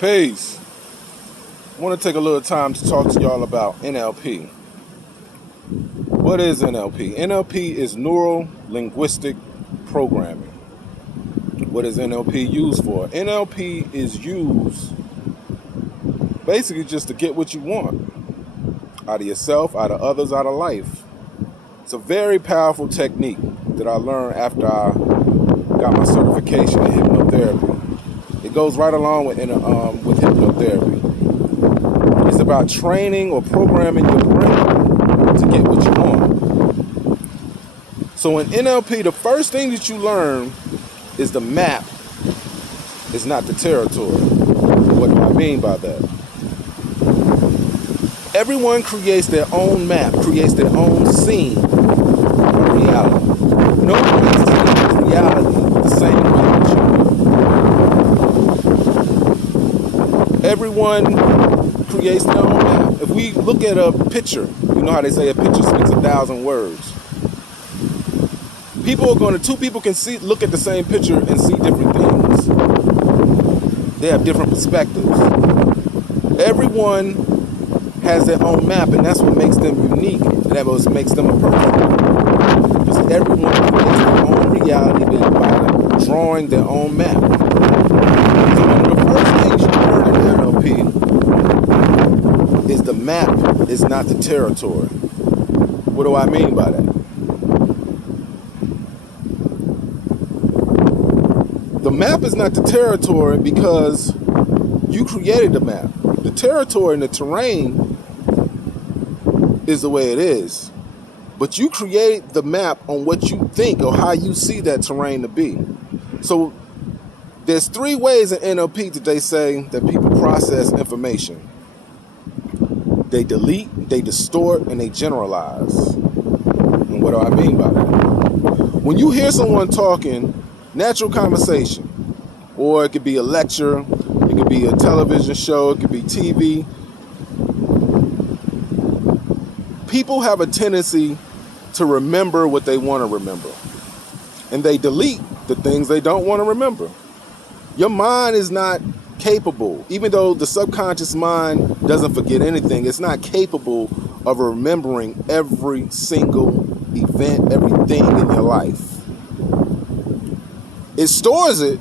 Peace. I want to take a little time to talk to y'all about NLP. What is NLP? NLP is Neuro Linguistic Programming. What is NLP used for? NLP is used basically just to get what you want out of yourself, out of others, out of life. It's a very powerful technique that I learned after I got my certification in hypnotherapy. It goes right along with hypnotherapy. It's about training or programming your brain to get what you want. So in NLP, the first thing that you learn is the map is not the territory. What do I mean by that? Everyone creates their own map, creates their own scene of reality. No one sees reality the same way. Everyone creates their own map. If we look at a picture, you know how they say a picture speaks 1,000 words. Two people can look at the same picture and see different things. They have different perspectives. Everyone has their own map, and that's what makes them unique, and that what makes them a person. Because everyone creates their own reality by drawing their own map. So one of the first things you learn in NLP is the map is not the territory. What do I mean by that? The map is not the territory because you created the map. The territory and the terrain is the way it is. But you create the map on what you think or how you see that terrain to be. So there's 3 ways in NLP that they say that people process information. They delete, they distort, and they generalize. And what do I mean by that? When you hear someone talking, natural conversation, or it could be a lecture, it could be a television show, it could be TV. People have a tendency to remember what they want to remember. And they delete the things they don't want to remember. Your mind is not capable, even though the subconscious mind doesn't forget anything, it's not capable of remembering every single event, everything in your life. It stores it,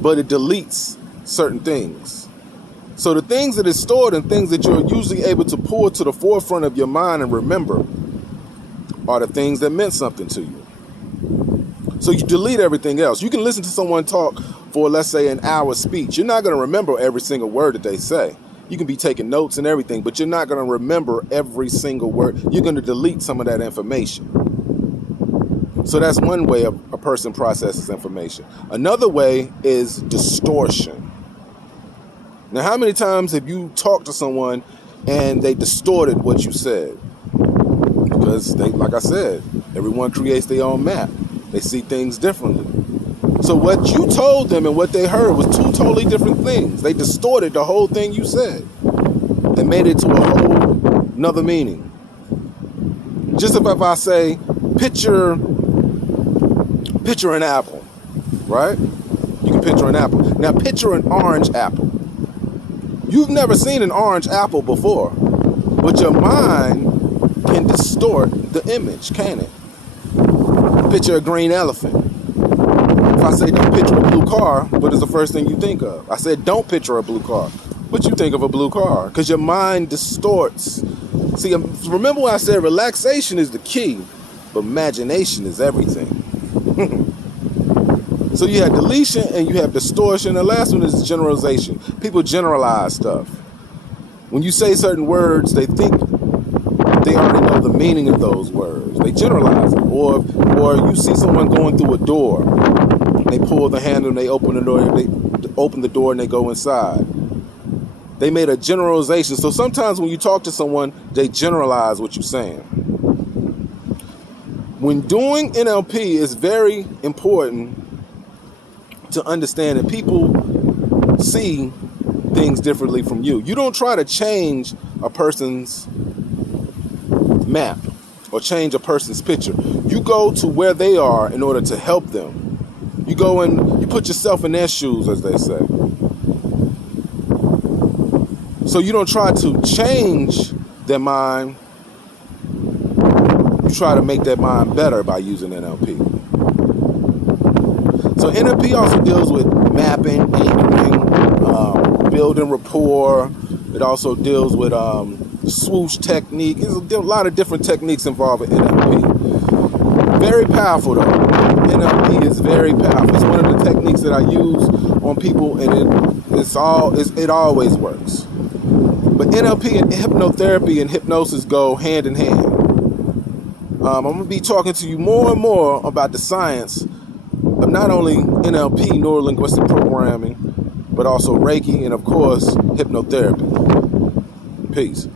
but it deletes certain things. So the things that is stored and things that you're usually able to pull to the forefront of your mind and remember are the things that meant something to you. So you delete everything else. You can listen to someone talk for, let's say, an hour speech. You're not going to remember every single word that they say. You can be taking notes and everything, but you're not going to remember every single word. You're going to delete some of that information. So that's one way a person processes information. Another way is distortion. Now, how many times have you talked to someone and they distorted what you said? Because like I said, everyone creates their own map. They see things differently. So what you told them and what they heard was 2 totally different things. They distorted the whole thing you said and made it to a whole another meaning. Just if I say, picture an apple, right? You can picture an apple. Now picture an orange apple. You've never seen an orange apple before, but your mind can distort the image, can it? Picture a green elephant. If I say don't picture a blue car, what is the first thing you think of? I said don't picture a blue car, but you think of a blue car because your mind distorts. See, remember when I said relaxation is the key, but imagination is everything. So you have deletion and you have distortion. The last one is generalization. People generalize stuff. When you say certain words, they think they already know the meaning of those words. They generalize it. Or you see someone going through a door. They pull the handle and they open the door. They open the door and they go inside. They made a generalization. So sometimes when you talk to someone, they generalize what you're saying. When doing NLP, it's very important to understand that people see things differently from you. You don't try to change a person's map or change a person's picture. You go to where they are in order to help them. You go and you put yourself in their shoes, as they say. So you don't try to change their mind. You try to make that mind better by using NLP. So NLP also deals with mapping, anchoring, building rapport. It also deals with swoosh technique. There's a lot of different techniques involved in NLP. Very powerful though. NLP is very powerful. It's one of the techniques that I use on people, and it always works. But NLP and hypnotherapy and hypnosis go hand in hand. I'm going to be talking to you more and more about the science of not only NLP, neuro-linguistic programming, but also Reiki and, of course, hypnotherapy. Peace.